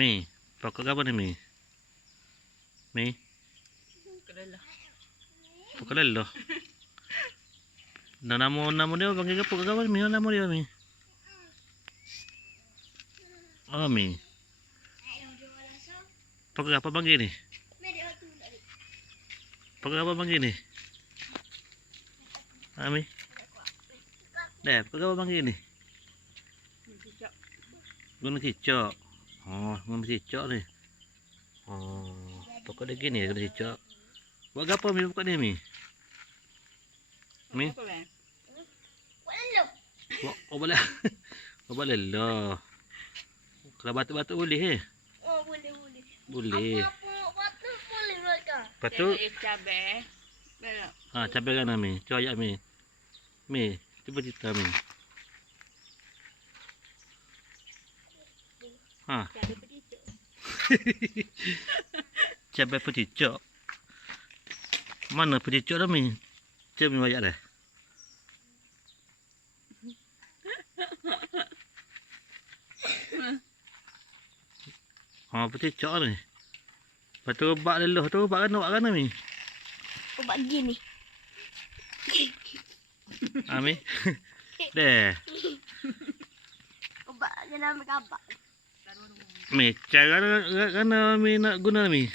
Mi, pokok apa ni Mi? Mi, Kedala. pokok lelo. Nama dia panggil apa? Pokok apa Mi? Nama dia Mi? Oh Mi. Pokok apa panggil ni? Pokok apa panggil ni? Mi. Deh, pokok apa panggil ni? Cicak. Gunung cicak. Oh, gunung cicak ni. Oh, pokok dia gini gunung cicak. Buat apa Mi pokok ni Mi? Mi? Apa bang? Oh boleh. Oh boleh lah. Kalau batuk-batuk boleh Oh, boleh. Boleh. Apa batuk boleh mereka. Lepas tu, Cabai. Belok. cabai kan Mi. Cuba ayat Mi. Mi, cuba cerita Mi. Cabai pedicuk. Cabai pedicuk. Mana pedicuk dah Mi? Cuba Mi ayat dah. Pedicuk ni. Lepas tu bak leluh tu, bak kan Mi? Oh, bak gini. Mi. Deh. Oh, bak kena ambil kabak. Mi, cara kan Mi nak guna Mi.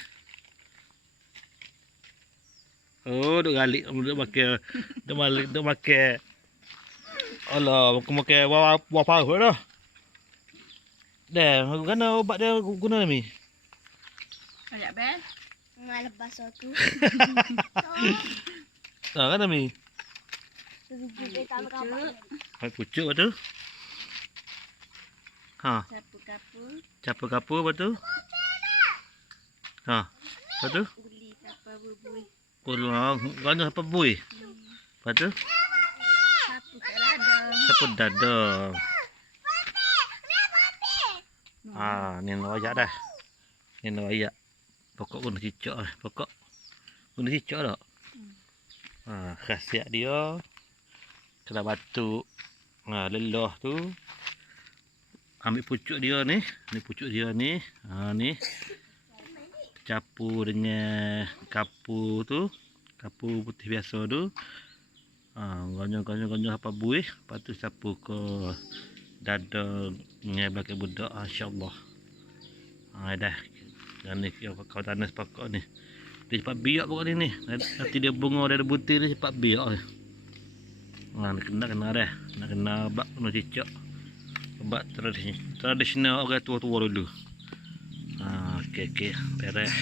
Oh, duk galik, duk pakai, duk pakai. Alah, aku pakai buah paruh dah. Deh, kan obat dia guna Mi. Ayat bang. Malah basah tu. Kan Mi. Sejujurnya tak ambil kabak. Pucuk lepas tu. Sapu-kapu. Capa kapur lepas tu. Lepas tu. Uli kapal bubui. Pulang, gana apa bui. Lepas tu. Sapu kat ladang. Sapu dada. Ni nak ayak dah. Ni nak ayak. Pokok guna cicak lah. Pokok guna cicak tak? Khasiat dia. Kena batuk. Lelah tu. Ambil pucuk dia ni. Ni pucuk dia ni. Ni. Campur dengan kapur tu. Kapur putih biasa tu. Ganyang apa buih. Lepas tu sapu ke dada dengan belakang budak. InsyaAllah. Dah. Dan ni kau tanam pokok ni. Dia cepat biak pokok ni. Nanti dia bunga dia ada butir ni cepat biak ni. Nak kena dah. Nak kena bak kena cicak. Bak tradisional orang tua-tua dulu. Okey. Beres.